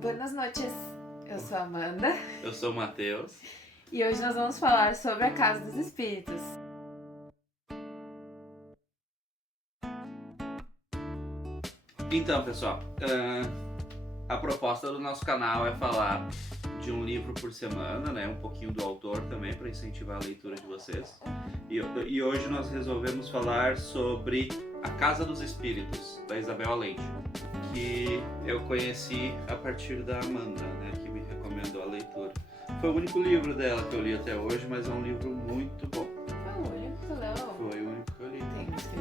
Buenas noches, eu sou a Amanda. Eu sou o Matheus. E hoje nós vamos falar sobre a Casa dos Espíritos. Então, pessoal, a proposta do nosso canal é falar de um livro por semana, né? Um pouquinho do autor também, para incentivar a leitura de vocês. E hoje nós resolvemos falar sobre A Casa dos Espíritos, da Isabel Allende, que eu conheci a partir da Amanda, né? Que me recomendou a leitura. Foi o único livro dela que eu li até hoje, mas é um livro muito bom. Foi o único que tu leu? Foi o único que eu li. Temos que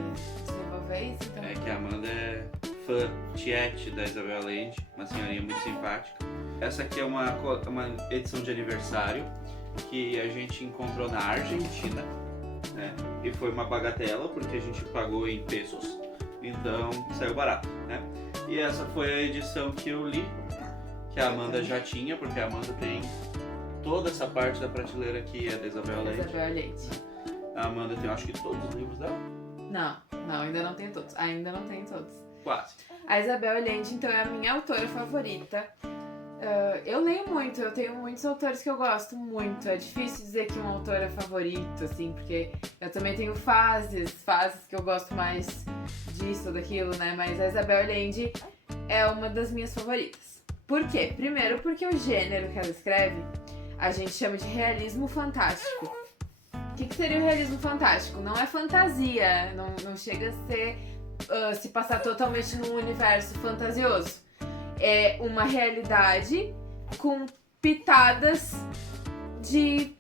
desenvolver isso, então. É que a Amanda é fã tiete da Isabel Allende, uma senhorinha muito simpática. Essa aqui é uma edição de aniversário que a gente encontrou na Argentina, né? E foi uma bagatela porque a gente pagou em pesos, então saiu barato, né? E essa foi a edição que eu li, que a Amanda já tinha, porque a Amanda tem toda essa parte da prateleira aqui é da Isabel Allende. Isabel Allende. A Amanda tem, acho que todos os livros dela. Não, ainda não tenho todos. Ainda não tenho todos. Quase. A Isabel Allende, então, é a minha autora favorita. Eu leio muito, eu tenho muitos autores que eu gosto muito. É difícil dizer que um autor é favorito, assim, porque eu também tenho fases que eu gosto mais disso ou daquilo, né? Mas a Isabel Allende é uma das minhas favoritas. Por quê? Primeiro porque o gênero que ela escreve a gente chama de realismo fantástico. O que seria o realismo fantástico? Não é fantasia, não chega a ser se passar totalmente num universo fantasioso. É uma realidade com pitadas de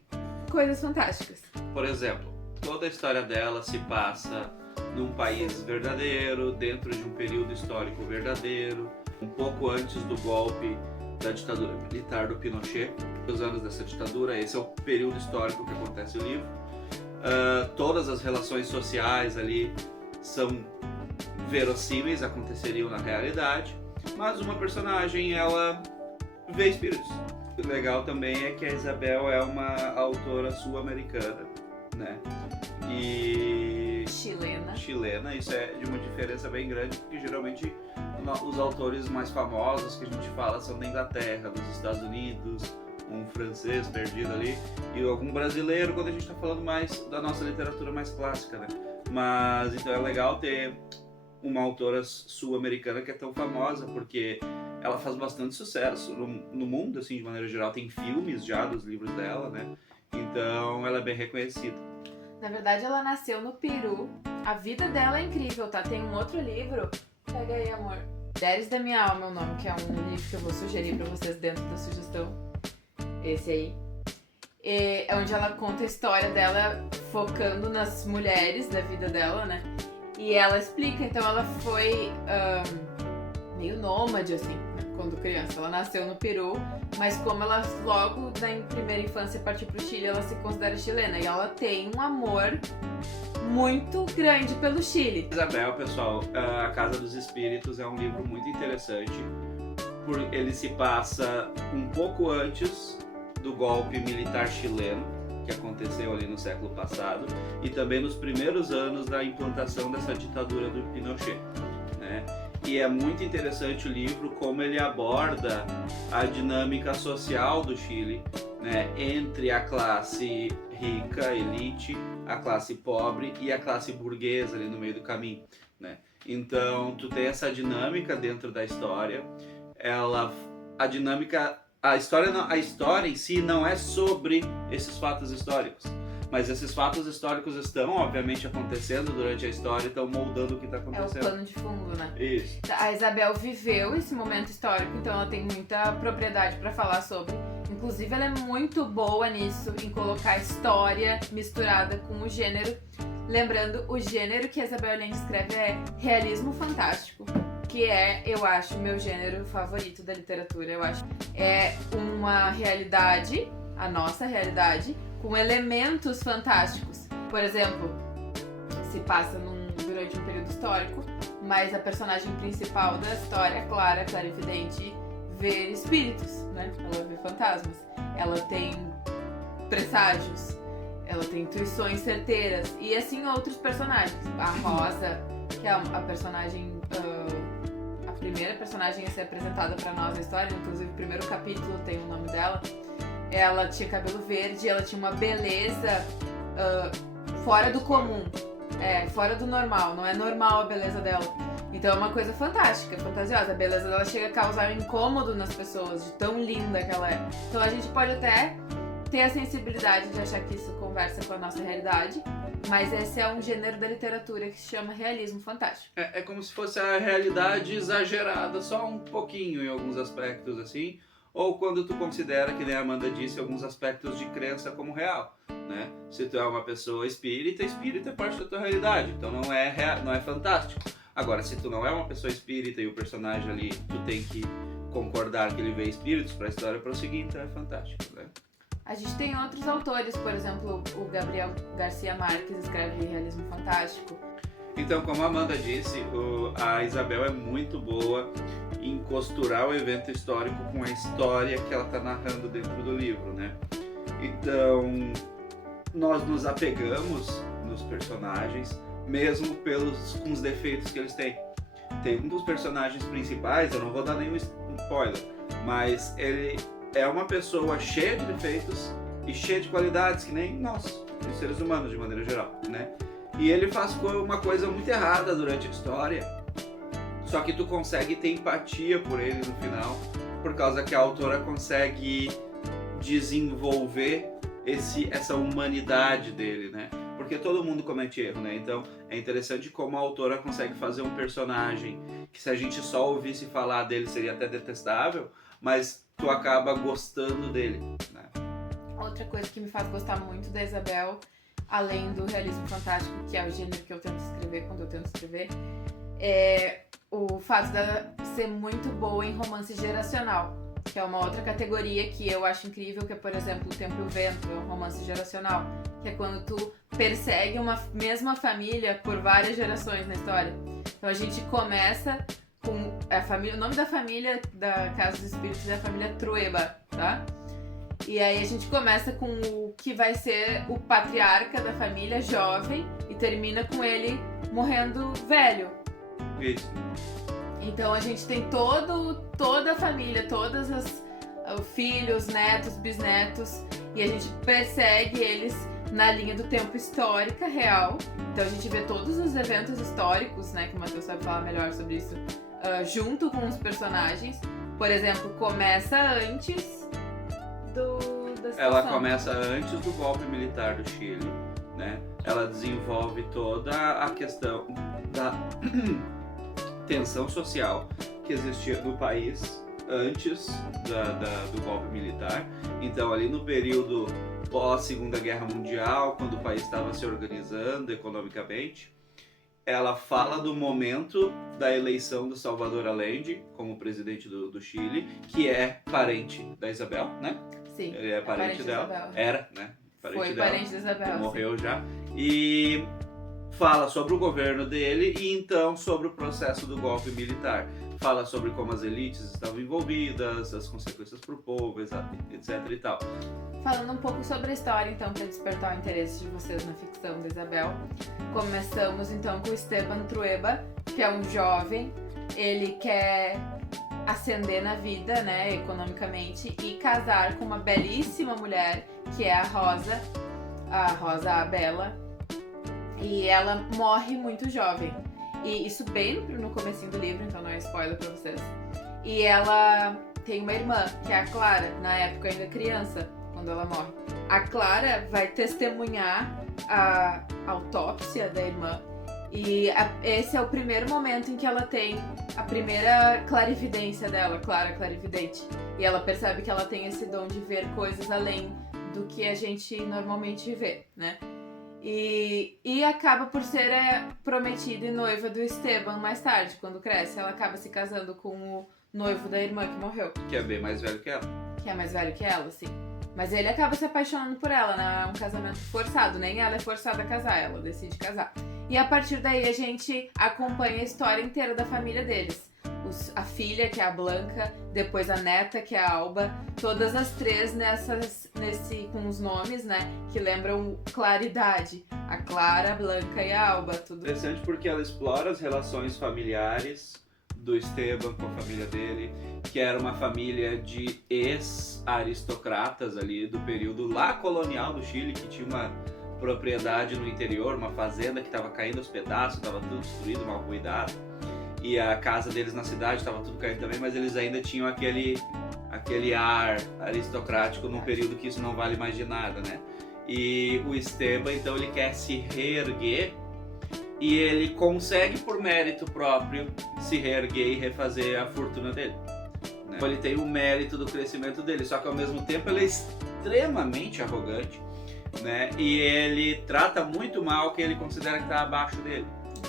coisas fantásticas. Por exemplo, toda a história dela se passa num país verdadeiro, dentro de um período histórico verdadeiro, um pouco antes do golpe da ditadura militar do Pinochet, os anos dessa ditadura, esse é o período histórico que acontece o livro. Todas as relações sociais ali são verossímeis, aconteceriam na realidade, mas uma personagem, ela vê espíritos. O legal também é que a Isabel é uma autora sul-americana, né? E chilena, isso é de uma diferença bem grande, porque geralmente os autores mais famosos que a gente fala são da Inglaterra, dos Estados Unidos, um francês perdido ali, e algum brasileiro quando a gente está falando mais da nossa literatura mais clássica, né? Mas então é legal ter uma autora sul-americana que é tão famosa, porque ela faz bastante sucesso no mundo, assim, de maneira geral. Tem filmes já dos livros dela, né? Então ela é bem reconhecida. Na verdade, ela nasceu no Peru. A vida dela é incrível, tá? Tem um outro livro. Pega aí, amor. Mulheres da Minha Alma é o nome, que é um livro que eu vou sugerir pra vocês dentro da sugestão. Esse aí. É onde ela conta a história dela focando nas mulheres da vida dela, né? E ela explica, então ela foi meio nômade, assim, né, quando criança. Ela nasceu no Peru, mas como ela logo na primeira infância partiu pro Chile, ela se considera chilena. E ela tem um amor muito grande pelo Chile. Isabel, pessoal, A Casa dos Espíritos é um livro muito interessante. Ele se passa um pouco antes do golpe militar chileno, que aconteceu ali no século passado, e também nos primeiros anos da implantação dessa ditadura do Pinochet, né? E é muito interessante o livro como ele aborda a dinâmica social do Chile, né? Entre a classe rica, elite, a classe pobre e a classe burguesa ali no meio do caminho, né? Então tu tem essa dinâmica dentro da história. A história em si não é sobre esses fatos históricos, mas esses fatos históricos estão, obviamente, acontecendo durante a história e estão moldando o que está acontecendo. É o plano de fundo, né? Isso. A Isabel viveu esse momento histórico, então ela tem muita propriedade para falar sobre. Inclusive, ela é muito boa nisso, em colocar a história misturada com o gênero. Lembrando, o gênero que a Isabel Allende escreve é realismo fantástico, que é, eu acho, meu gênero favorito da literatura. Eu acho é uma realidade, a nossa realidade, com elementos fantásticos. Por exemplo, se passa durante um período histórico, mas a personagem principal da história, Clara Evidente, vê espíritos, né? Ela vê fantasmas. Ela tem presságios, ela tem intuições certeiras. E assim outros personagens. A Rosa, que é a personagem primeira personagem a ser apresentada pra nós na história, inclusive o primeiro capítulo tem o nome dela. Ela tinha cabelo verde, ela tinha uma beleza fora do comum. Fora do normal, não é normal a beleza dela. Então é uma coisa fantástica, fantasiosa. A beleza dela chega a causar um incômodo nas pessoas, de tão linda que ela é. Então a gente pode até ter a sensibilidade de achar que isso conversa com a nossa realidade, mas esse é um gênero da literatura que se chama realismo fantástico. É como se fosse a realidade exagerada, só um pouquinho em alguns aspectos, assim, ou quando tu considera, que nem a Amanda disse, alguns aspectos de crença como real, né? Se tu é uma pessoa espírita é parte da tua realidade, então não é fantástico. Agora, se tu não é uma pessoa espírita e o personagem ali, tu tem que concordar que ele vê espíritos para a história prosseguir, então é fantástico, né? A gente tem outros autores, por exemplo, o Gabriel Garcia Marques escreve realismo fantástico. Então, como a Amanda disse, a Isabel é muito boa em costurar o evento histórico com a história que ela está narrando dentro do livro, né? Então, nós nos apegamos nos personagens, mesmo com os defeitos que eles têm. Tem um dos personagens principais, eu não vou dar nenhum spoiler, mas ele é uma pessoa cheia de defeitos e cheia de qualidades, que nem nós, os seres humanos de maneira geral, né? E ele faz uma coisa muito errada durante a história, só que tu consegue ter empatia por ele no final, por causa que a autora consegue desenvolver essa humanidade dele, né? Porque todo mundo comete erro, né? Então é interessante como a autora consegue fazer um personagem que, se a gente só ouvisse falar dele, seria até detestável, mas tu acaba gostando dele, né? Outra coisa que me faz gostar muito da Isabel, além do realismo fantástico, que é o gênero que eu tento escrever quando eu tento escrever, é o fato dela ser muito boa em romance geracional, que é uma outra categoria que eu acho incrível, que é, por exemplo, O Tempo e o Vento, é um romance geracional, que é quando tu persegue uma mesma família por várias gerações na história. Então a gente começa com a família, o nome da família da Casa dos Espíritos é a família Trueba, tá? E aí a gente começa com o que vai ser o patriarca da família, jovem, e termina com ele morrendo velho. Isso. Então a gente tem toda a família, todos os filhos, netos, bisnetos, e a gente persegue eles na linha do tempo histórica real. Então a gente vê todos os eventos históricos, né, que o Matheus sabe falar melhor sobre isso, junto com os personagens. Por exemplo, começa antes da situação. Ela começa antes do golpe militar do Chile, né? Ela desenvolve toda a questão da tensão social que existia no país antes do golpe militar. Então, ali no período pós-Segunda Guerra Mundial, quando o país estava se organizando economicamente, ela fala do momento da eleição do Salvador Allende como presidente do Chile, que é parente da Isabel, né? Sim, ele é parente dela. Isabel. Era, né? Foi parente da Isabel. Morreu já. E fala sobre o governo dele e então sobre o processo do golpe militar. Fala sobre como as elites estavam envolvidas, as consequências para o povo, etc e tal. Falando um pouco sobre a história, então, para despertar o interesse de vocês na ficção da Isabel, começamos então com o Esteban Trueba, que é um jovem, ele quer ascender na vida, né, economicamente, e casar com uma belíssima mulher, que é a Rosa, a Bela, e ela morre muito jovem. E isso bem no comecinho do livro, então não é spoiler pra vocês. E ela tem uma irmã, que é a Clara, na época ainda criança, quando ela morre. A Clara vai testemunhar a autópsia da irmã. E esse é o primeiro momento em que ela tem a primeira clarividência dela, Clara clarividente. E ela percebe que ela tem esse dom de ver coisas além do que a gente normalmente vê, né? E acaba por ser prometida e noiva do Esteban mais tarde, quando cresce. Ela acaba se casando com o noivo da irmã que morreu. Que é bem mais velho que ela. Que é mais velho que ela, sim. Mas ele acaba se apaixonando por ela, né? É um casamento forçado. Nem ela é forçada a casar, ela decide casar. E a partir daí a gente acompanha a história inteira da família deles. A filha, que é a Blanca, depois a neta, que é a Alba, todas as três com os nomes, né, que lembram claridade. A Clara, a Blanca e a Alba, tudo. Interessante porque ela explora as relações familiares do Esteban com a família dele, que era uma família de ex-aristocratas ali do período lá colonial do Chile, que tinha uma propriedade no interior, uma fazenda que estava caindo aos pedaços, estava tudo destruído, mal cuidado, e a casa deles na cidade estava tudo caindo também, mas eles ainda tinham aquele ar aristocrático num período que isso não vale mais de nada, né? E o Esteban, então, ele quer se reerguer e ele consegue, por mérito próprio, se reerguer e refazer a fortuna dele, né? Ele tem o mérito do crescimento dele, só que ao mesmo tempo ele é extremamente arrogante, né? E ele trata muito mal quem ele considera que está abaixo dele.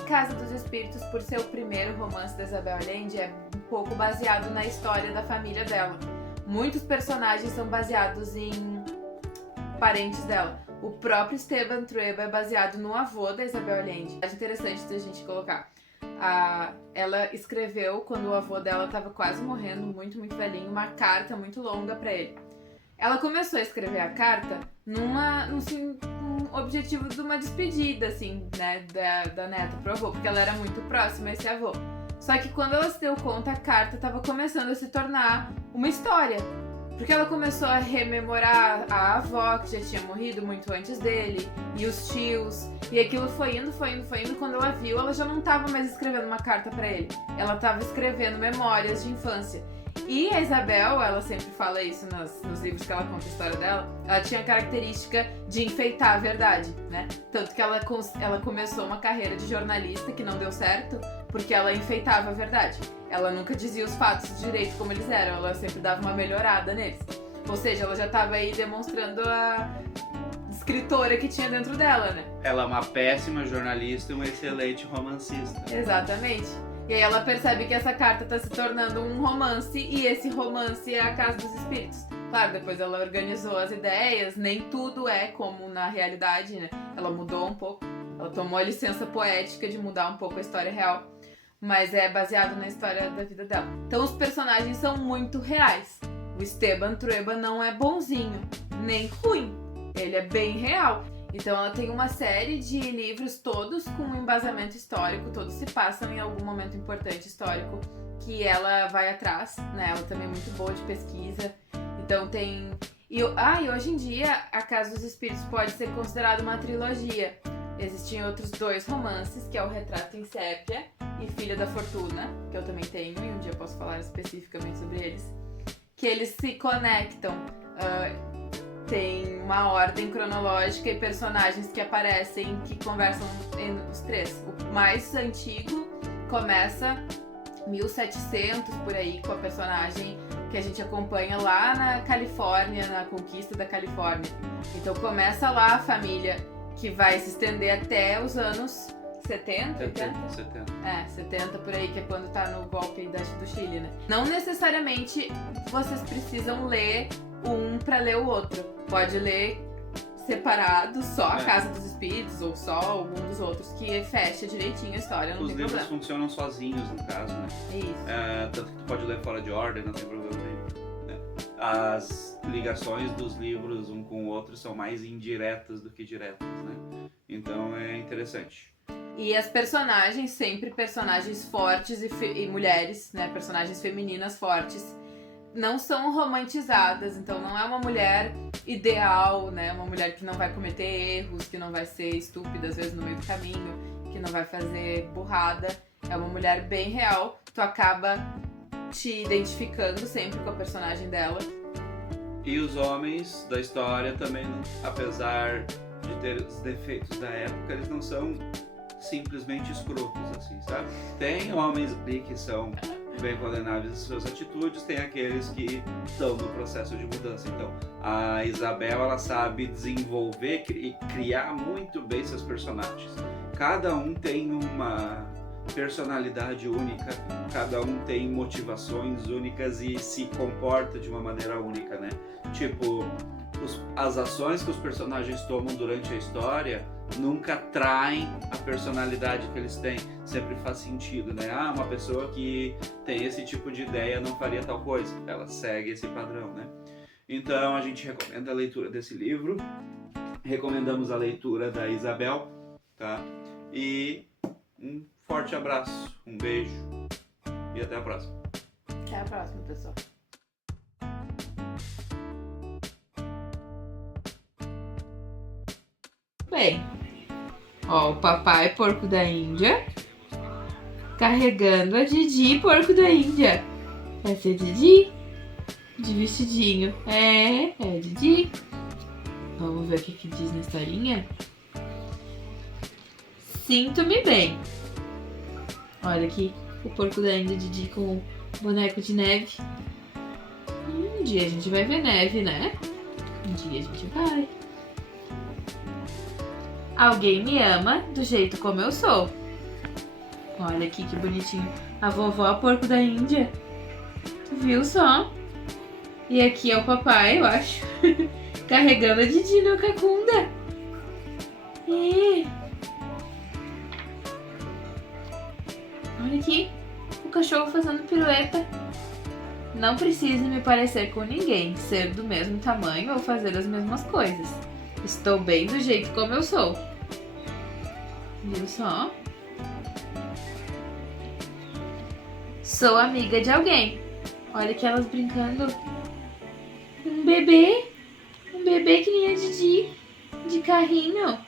Casa dos Espíritos, por ser o primeiro romance da Isabel Allende, é um pouco baseado na história da família dela. Muitos personagens são baseados em parentes dela. O próprio Esteban Trueba é baseado no avô da Isabel Allende. É interessante da gente colocar. Ela escreveu, quando o avô dela estava quase morrendo, muito, muito velhinho, uma carta muito longa para ele. Ela começou a escrever a carta num objetivo de uma despedida, assim, né, da neta pro avô, porque ela era muito próxima a esse avô. Só que quando ela se deu conta, a carta estava começando a se tornar uma história. Porque ela começou a rememorar a avó, que já tinha morrido muito antes dele, e os tios, e aquilo foi indo. Quando ela viu, ela já não estava mais escrevendo uma carta para ele. Ela estava escrevendo memórias de infância. E a Isabel, ela sempre fala isso nos livros que ela conta a história dela, ela tinha a característica de enfeitar a verdade, né? Tanto que ela começou uma carreira de jornalista que não deu certo, porque ela enfeitava a verdade. Ela nunca dizia os fatos direito como eles eram, ela sempre dava uma melhorada neles. Ou seja, ela já estava aí demonstrando a escritora que tinha dentro dela, né? Ela é uma péssima jornalista e uma excelente romancista. Exatamente. E aí ela percebe que essa carta está se tornando um romance, e esse romance é a Casa dos Espíritos. Claro, depois ela organizou as ideias, nem tudo é como na realidade, né? Ela mudou um pouco, ela tomou a licença poética de mudar um pouco a história real, mas é baseado na história da vida dela. Então os personagens são muito reais. O Esteban Trueba não é bonzinho, nem ruim, ele é bem real. Então ela tem uma série de livros, todos com um embasamento histórico, todos se passam em algum momento importante histórico que ela vai atrás, né? Ela também é muito boa de pesquisa. Então tem... E hoje em dia, a Casa dos Espíritos pode ser considerada uma trilogia. Existem outros 2 romances, que é o Retrato em Sépia e Filha da Fortuna, que eu também tenho, e um dia eu posso falar especificamente sobre eles, que eles se conectam. Tem uma ordem cronológica e personagens que aparecem, que conversam os 3. O mais antigo começa 1700, por aí, com a personagem que a gente acompanha lá na Califórnia, na conquista da Califórnia. Então começa lá a família, que vai se estender até os anos 70, 70. 70 por aí, que é quando tá no golpe do Chile, né? Não necessariamente vocês precisam ler um pra ler o outro. Pode ler separado, só a Casa dos Espíritos, ou só algum dos outros, que fecha direitinho a história, não Os tem livros problema. funcionam sozinhos, no caso, né? Isso. Tanto que tu pode ler fora de ordem, não tem problema nenhum, né? As ligações dos livros um com o outro são mais indiretas do que diretas, né? Então é interessante. E as personagens, sempre personagens fortes e mulheres, né? Personagens femininas fortes, não são romantizadas, então não é uma mulher ideal, né? Uma mulher que não vai cometer erros, que não vai ser estúpida às vezes no meio do caminho, que não vai fazer burrada. É uma mulher bem real, tu acaba te identificando sempre com a personagem dela. E os homens da história também, apesar de ter os defeitos da época, eles não são simplesmente escrotos, assim, sabe? Tem homens ali que são bem condenáveis em suas atitudes, tem aqueles que estão no processo de mudança. Então, a Isabel, ela sabe desenvolver e criar muito bem seus personagens. Cada um tem uma personalidade única, cada um tem motivações únicas e se comporta de uma maneira única, né? Tipo, as ações que os personagens tomam durante a história nunca traem a personalidade que eles têm, sempre faz sentido, né? Uma pessoa que tem esse tipo de ideia não faria tal coisa, ela segue esse padrão, né? Então a gente recomenda a leitura desse livro, recomendamos a leitura da Isabel, tá? E um forte abraço, um beijo. e até a próxima. Até a próxima, pessoal. Bem, ó, o papai porco da Índia carregando a Didi porco da Índia. Essa é a Didi de vestidinho. É a Didi. Vamos ver o que diz na historinha. Sinto-me bem. Olha aqui o porco da Índia, Didi com o boneco de neve. Um dia a gente vai ver neve, né? Um dia a gente vai. Alguém me ama do jeito como eu sou. Olha aqui que bonitinho. A vovó porco da Índia. Tu viu só? E aqui é o papai, eu acho. Carregando a Didi no cacunda. Olha aqui. O cachorro fazendo pirueta. Não precisa me parecer com ninguém, ser do mesmo tamanho ou fazer as mesmas coisas. Estou bem do jeito como eu sou. Viu só? Sou amiga de alguém. Olha que elas brincando. Um bebê. Um bebê que nem a Didi. De carrinho.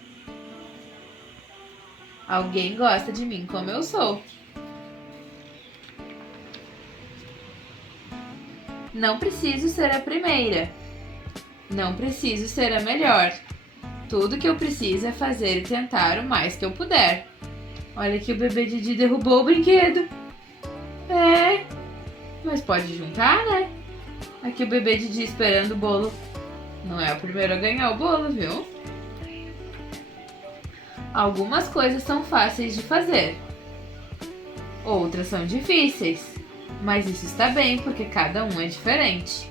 Alguém gosta de mim como eu sou. Não preciso ser a primeira. Não preciso ser a melhor. Tudo que eu preciso é fazer e tentar o mais que eu puder. Olha que o bebê Didi derrubou o brinquedo. Mas pode juntar, né? Aqui o bebê Didi esperando o bolo. Não é o primeiro a ganhar o bolo, viu? Algumas coisas são fáceis de fazer. Outras são difíceis. Mas isso está bem, porque cada um é diferente.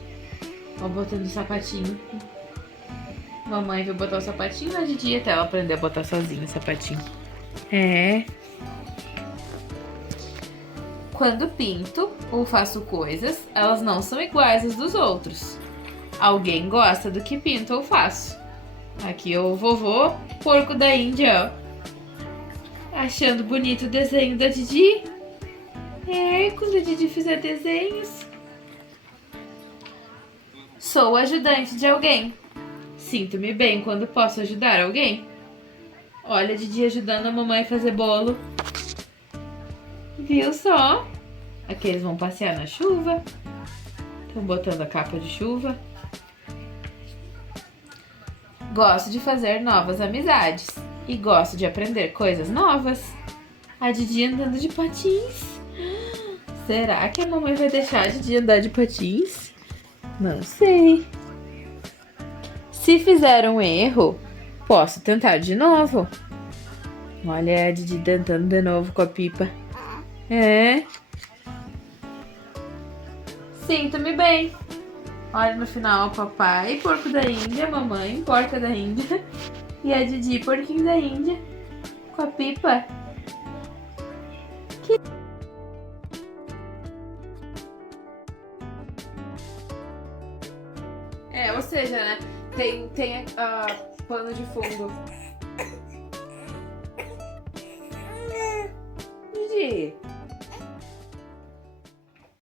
Ó, botando o sapatinho. Mamãe vai botar o sapatinho na Didi até ela aprender a botar sozinha o sapatinho. Quando pinto ou faço coisas, elas não são iguais às dos outros. Alguém gosta do que pinto ou faço. Aqui é o vovô porco da Índia, ó. Achando bonito o desenho da Didi. Quando a Didi fizer desenhos. Sou ajudante de alguém. Sinto-me bem quando posso ajudar alguém. Olha a Didi ajudando a mamãe a fazer bolo. Viu só? Aqui eles vão passear na chuva. Estão botando a capa de chuva. Gosto de fazer novas amizades. E gosto de aprender coisas novas. A Didi andando de patins. Será que a mamãe vai deixar a Didi andar de patins? Não sei. Se fizer um erro, posso tentar de novo. Olha a Didi tentando de novo com a pipa. Sinto-me bem. Olha no final o papai, porco da Índia, a mamãe, porca da Índia. E a Didi, porquinho da Índia, com a pipa. Ou seja, né? Tem pano de fundo. Didi.